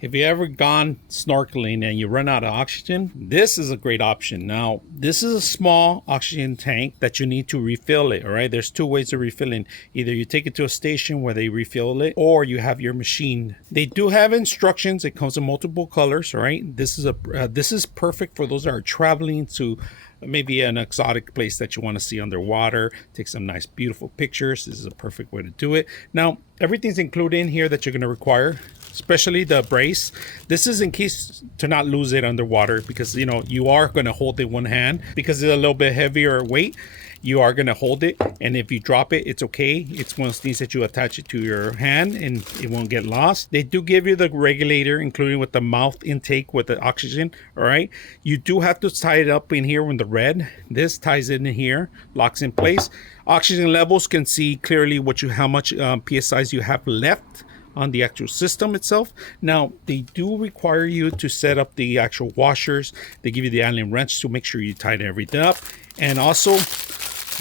if you ever gone snorkeling and you run out of oxygen, this is a great option. Now, this is a small oxygen tank that you need to refill it, all right? There's two ways of refilling. Either you take it to a station where they refill it, or you have your machine. They do have instructions. It comes in multiple colors, all right? This is perfect for those that are traveling to maybe an exotic place that you want to see underwater, take some nice beautiful pictures. This is a perfect way to do it. Now, everything's included in here that you're going to require, especially the brace. This is in case to not lose it underwater, because you know you are going to hold it one hand because it's a little bit heavier weight. You are going to hold it, and if you drop it, it's okay. It's one of those things that you attach it to your hand and it won't get lost. They do give you the regulator, including with the mouth intake with the oxygen. All right, you do have to tie it up in here with the red. This ties it in here, locks in place. Oxygen levels can see clearly how much psi's you have left on the actual system itself. Now, they do require you to set up the actual washers. They give you the Allen wrench to make sure you tighten everything up. And also,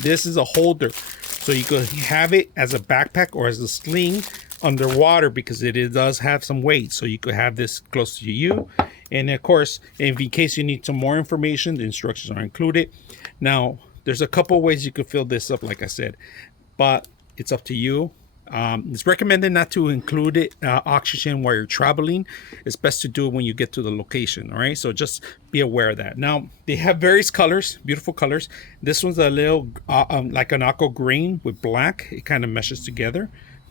this is a holder, so you could have it as a backpack or as a sling underwater, because it does have some weight. So you could have this close to you. And of course, in case you need some more information, the instructions are included. Now, there's a couple ways you could fill this up, like I said, but it's up to you. It's recommended not to include oxygen while you're traveling. It's best to do it when you get to the location. All right, so just be aware of that. Now, they have various colors, beautiful colors. This one's a little like an aqua green with black. It kind of meshes together.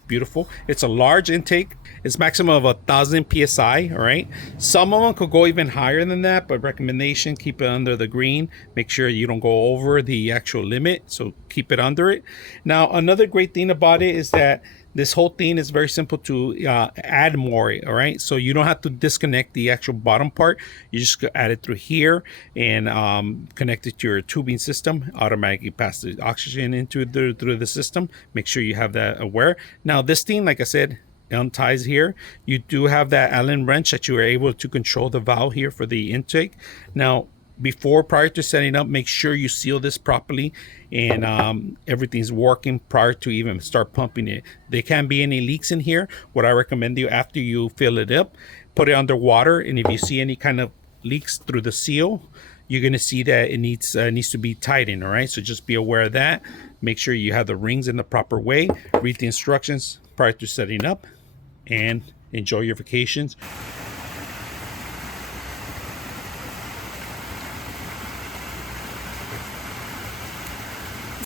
Beautiful. It's a large intake. It's maximum of 1,000 psi. All right, some of them could go even higher than that, but recommendation, keep it under the green. Make sure you don't go over the actual limit, so keep it under it. Now, another great thing about it is that this whole thing is very simple to add more. All right, so you don't have to disconnect the actual bottom part. You just add it through here and connect it to your tubing system. Automatically pass the oxygen into through the system. Make sure you have that aware. Now, this thing, like I said, unties here. You do have that Allen wrench that you are able to control the valve here for the intake. Now, prior to setting up, make sure you seal this properly and everything's working prior to even start pumping it. There can be any leaks in here. What I recommend you, after you fill it up, put it underwater, and if you see any kind of leaks through the seal, you're going to see that it needs to be tightened. All right, so just be aware of that. Make sure you have the rings in the proper way. Read the instructions prior to setting up, and enjoy your vacations.